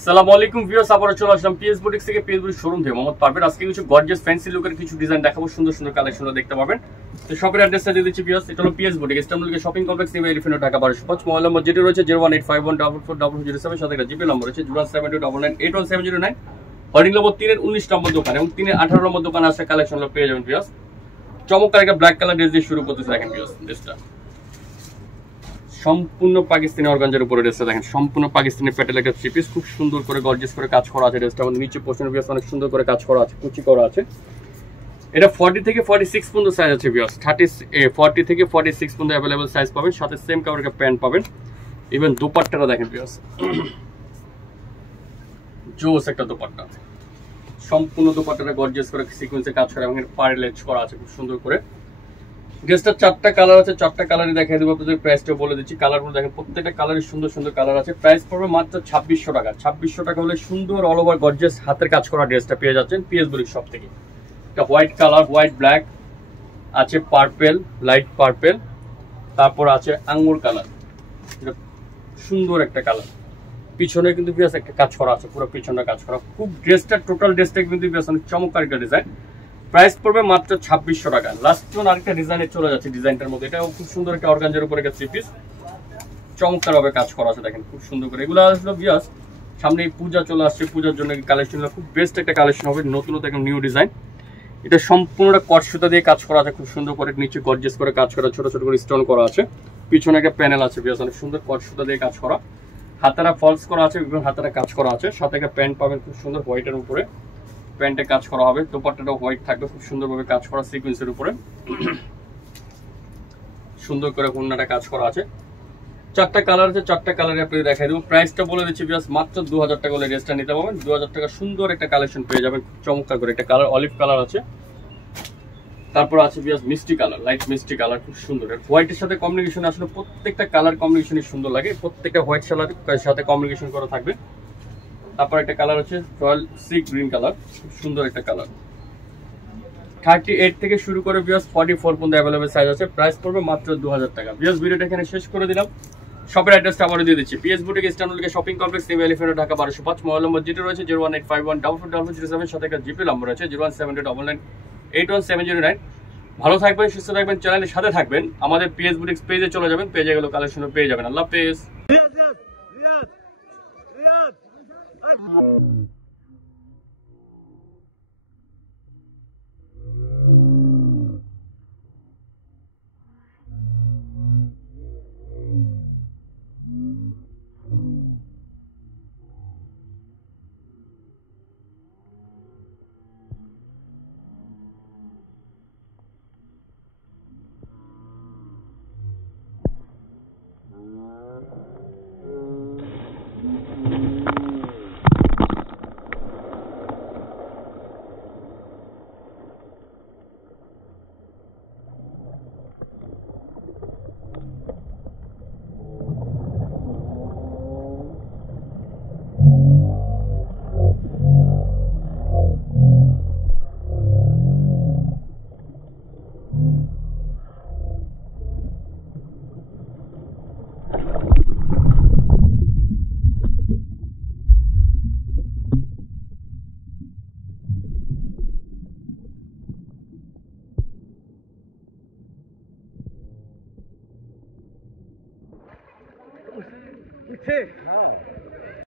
আসসালামু আলাইকুম ভিউয়ার্স, আবারো চলে আসলাম পিএস বুটিক্স থেকে। পিএস বুটিক শোরুম থেকে মোহাম্মদ পারভেজ। আজকে কিছু গর্জিয়াস ফ্যান্সি লুকের কিছু ডিজাইন দেখাবো, সুন্দর সুন্দর কালেকশনও দেখতে পাবেন। তো শপের অ্যাড্রেসটা দিয়ে দিচ্ছি ভিউয়ার্স। এটা হলো PS boutique, Istanbul shopping complex, new Elephant road, Dhaka 1205। Mobile number যেটি রয়েছে 01851444407, সাথে একটা জিপি নম্বর রয়েছে 07299817009। হোর্ডিং নম্বর 3-এর 19 নম্বর দোকান এবং 3-এর 18 নম্বর দোকানে আসলে কালেকশনগুলো পেয়ে যাবেন ভিউয়ার্স। চমৎকার একটা ব্ল্যাক কালার ড্রেস দিয়ে শুরু করতেছে দেখেন ভিউয়ার্স। ড্রেসটা সম্পূর্ণ পাকিস্তানি অর্গানজার উপরে ড্রেসটা দেখেন, সম্পূর্ণ পাকিস্তানি প্যাটেল একটা থ্রি পিস, খুব সুন্দর করে গর্জিয়াস করে কাজ করা আছে। ড্রেসটা আমাদের নিচে পোর্শন ভিউয়ার্স অনেক সুন্দর করে কাজ করা আছে, কুচি করা আছে। এটা 40 থেকে 46 পর্যন্ত সাইজ আছে ভিউয়ার্স। 40 থেকে 46 পর্যন্ত अवेलेबल সাইজ পাবেন, সাথে সেম কাভারের প্যান্ট পাবেন। ইভেন দোপাট্টাটা দেখেন ভিউয়ার্স, জোস একটা দোপাট্টা, সম্পূর্ণ দোপাট্টাটা গর্জিয়াস করে সিকোয়েন্সে কাজ করা এবং পার্লেজ করা আছে খুব সুন্দর করে। ড্রেসটার 4টা কালার আছে, 4টা কালারই দেখাই দেবো আপনাদের। প্রাইসটা বলে দিচ্ছি, কালারগুলো দেখেন, প্রত্যেকটা কালারই সুন্দর সুন্দর কালার আছে। প্রাইস পড়বে মাত্র 2600 টাকা। 2600 টাকা হলে সুন্দর অল ওভার গর্জিয়াস হাতের কাজ করা ড্রেসটা পেয়ে যাচ্ছেন পিএস বুটিক শপ থেকে। এটা হোয়াইট কালার, হোয়াইট ব্ল্যাক আছে, পার্পেল, লাইট পার্পেল, তারপর আছে আঙ্গুর কালার, এটা সুন্দর একটা কালার। পিছনে কিন্তু বেশ একটা কাজ করা আছে, পুরো পিছনটা কাজ করা। খুব ড্রেসটা টোটাল ড্রেসটা কিন্তু বেশ অনেক চমৎকার একটা ডিজাইন। প্রাইস পড়বে মাত্র 2600 টাকা। লাস্ট জন আরেকটা ডিজাইনে চলে যাচ্ছে, ডিজাইনটার মধ্যে এটাও খুব সুন্দর একটা অর্গানজার উপরে একটা থ্রি পিস, চমৎকার ভাবে কাজ করা আছে দেখেন, খুব সুন্দর করে। এগুলো আসলে ভিউয়ার্স সামনে পূজা চলে আসছে, পূজার জন্য কালেকশনগুলো খুব বেস্ট একটা কালেকশন হবে, নতুনত্ব একটা নিউ ডিজাইন। এটা সম্পূর্ণটা কট সুতা দিয়ে কাজ করা আছে, খুব সুন্দর করে নিচে গর্জিয়াস করে কাজ করা, ছোট ছোট করে স্টোন করা আছে। পিছনে একটা প্যানেল আছে ভিউয়ার্স, অনেক সুন্দর কট সুতা দিয়ে কাজ করা, হাতারা ফলস করা আছে এবং হাতারা কাজ করা আছে। সাথে একটা প্যান্ট পাবেন খুব সুন্দর হোয়াইটের উপরে, প্যান্টে কাজ করা হবে। দোপাট্টাটাও হোয়াইট থাকবে, খুব সুন্দরভাবে কাজ করা সিকোয়েন্সের উপরে, সুন্দর করে হুন্নাটা কাজ করা আছে। 4টা কালার আছে, 4টা কালারে আপনি দেখাই দেবো। প্রাইসটা বলে দিচ্ছি ভিউয়ার্স, মাত্র 2000 টাকা হলে ড্রেসটা নিতে পারবেন। 2000 টাকা সুন্দর একটা কালেকশন পেয়ে যাবেন, চমৎকার করে একটা কালার, অলিভ কালার আছে। তারপর আছে ভিউয়ার্স মিষ্টি কালার, লাইট মিষ্টি কালার, খুব সুন্দর। হোয়াইটের সাথে কম্বিনেশন আসলে প্রত্যেকটা কালার কম্বিনেশনই সুন্দর লাগে, প্রত্যেকটা হোয়াইট কালারের সাথে কম্বিনেশন করা থাকবে। তারপর একটা কালার আছে রয়্যাল সি গ্রিন কালার, খুব সুন্দর একটা কালার। 38 থেকে শুরু করে ভিউয়ার্স 44 পর্যন্ত अवेलेबल সাইজ আছে। প্রাইস পড়বে মাত্র 2000 টাকা। ভিউয়ার্স ভিডিওটা এখানে শেষ করে দিলাম। শপের অ্যাড্রেসটা আবারও দিয়ে দিচ্ছি, PS boutique, Istanbul shopping complex, new Elephant road, Dhaka 1205। Mobile number যেটা রয়েছে 01851440007, সাথে একটা জিপি নম্বর আছে 01799817009। ভালো থাকবেন, সুস্থ থাকবেন, চ্যানেলের সাথে থাকবেন। আমাদের পিএস বুটিক্স পেজে চলে যাবেন, পেজে গেলে কালেকশনও পেয়ে যাবেন। আল্লাহ হাফেজ।